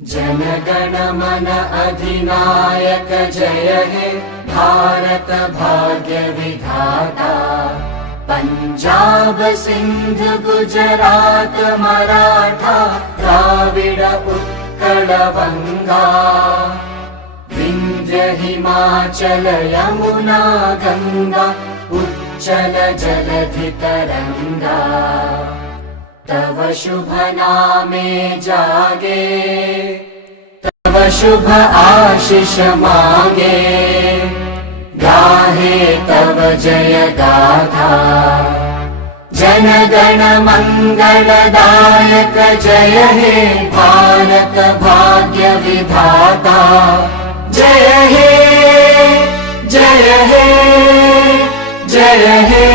जनगण मन अधिनायक जय हे भारत भाग्य विधाता। पंजाब सिंध गुजरात मराठा द्राविड उत्कल बंगा। विंध्य हिमाचल यमुना गंगा उच्चल जलधि तरंगा। तव शुभ नामे जागे तव शुभ आशीष मांगे। गाहे तव जय गाथा जनगण मंगलदायक जय हे भारत भाग्य विधाता। जय हे जय हे जय हे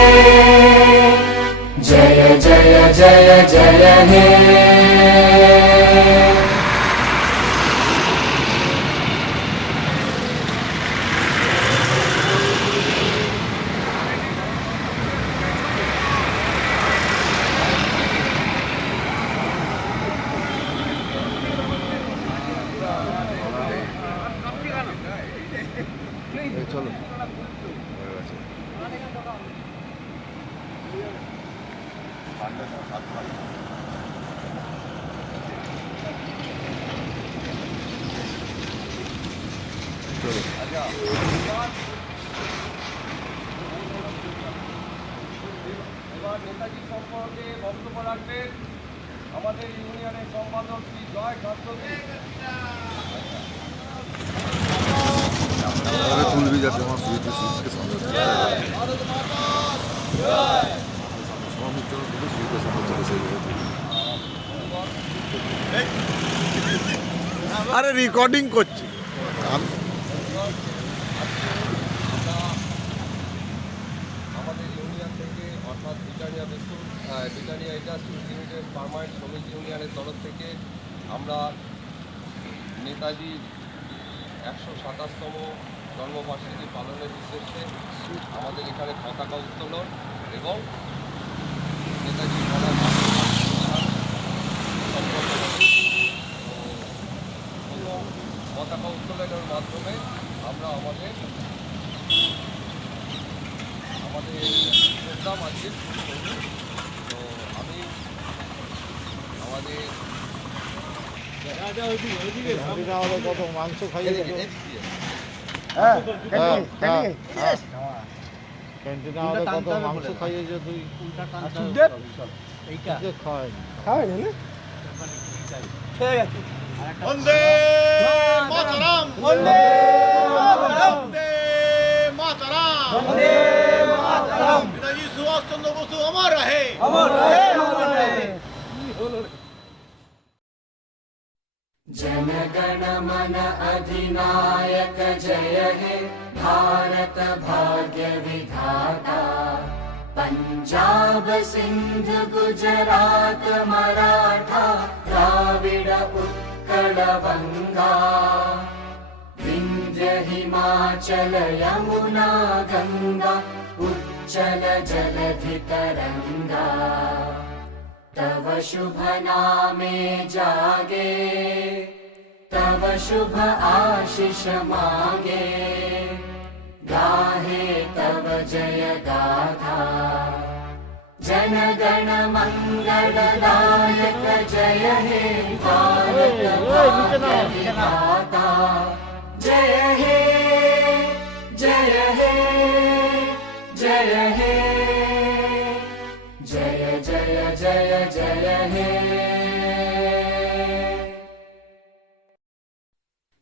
जय जय जय जय हे। চলো এবার নেতাজি সম্পর্কে বক্তব্য রাখবেন আমাদের ইউনিয়নের সম্পাদক শ্রী জয় ঘাট্টজি। তুলবি যাতে আমার সুইটকে সুইটকে সামনে সুইটকে সামনে চলে সেই আরে রেকর্ডিং করছি আমাদের ইউনিয়ন থেকে অর্থাৎ ব্রিটানিয়া ইন্ডাস্ট্রিজ লিমিটেড পার্মানেন্ট শ্রমিক ইউনিয়নের তরফ থেকে আমরা নেতাজি 127তম জন্মবার্ষিকী পালনের উদ্দেশ্যে আমাদের এখানে পতাকা উত্তোলন এবং নেতাজি পতাকা উত্তোলনের মাধ্যমে আমরা আমাদের প্রোগ্রাম আজকে শুরু করব। তো আমি আমাদের কত মাংস খাইয়ে ক্যান্টিনে আমাদের কত মাংস খাইয়েছে তুই খাওয়াই বন্দে মাতরম বন্দে বন্দে মাতরম বন্দে মাতরম। নেতাজি সুভাষ চন্দ্র বসু অমর রহে অমর রহে অমর রহে। जनगण मन अधिनायक जय हे भारत भाग्य विधाता। पंजाब सिंध गुजरात मराठा द्राविड उत्कल बंगा। विंध्य हिमाचल यमुना गंगा उच्चल जलधि तरंगा। तव शुभ नामे जागे तव शुभ आशीष मांगे। गाहे तव जय गाथा जनगण मंगलदायक जय हे भारत भाग्य विधाता। जय हे जय हे जय हे जय जय जय जय हे।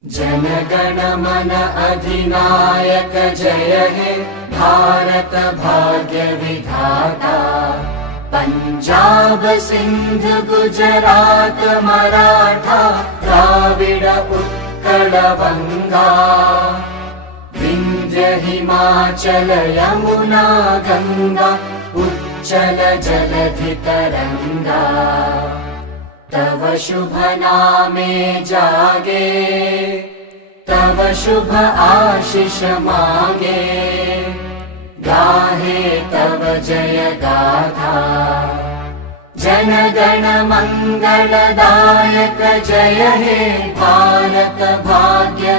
जनगण मन अधिनायक जय हे भारत भाग्य विधाता। पंजाब सिंध गुजरात मराठा द्राविड उत्कल बंगा। विंध्य हिमाचल यमुना गंगा उच्चल जलधि तरंगा। तव शुभ नामे जागे तव शुभ आशीष मांगे। गाहे तव जय गाथा जनगण मंगलदायक जय हे भारत।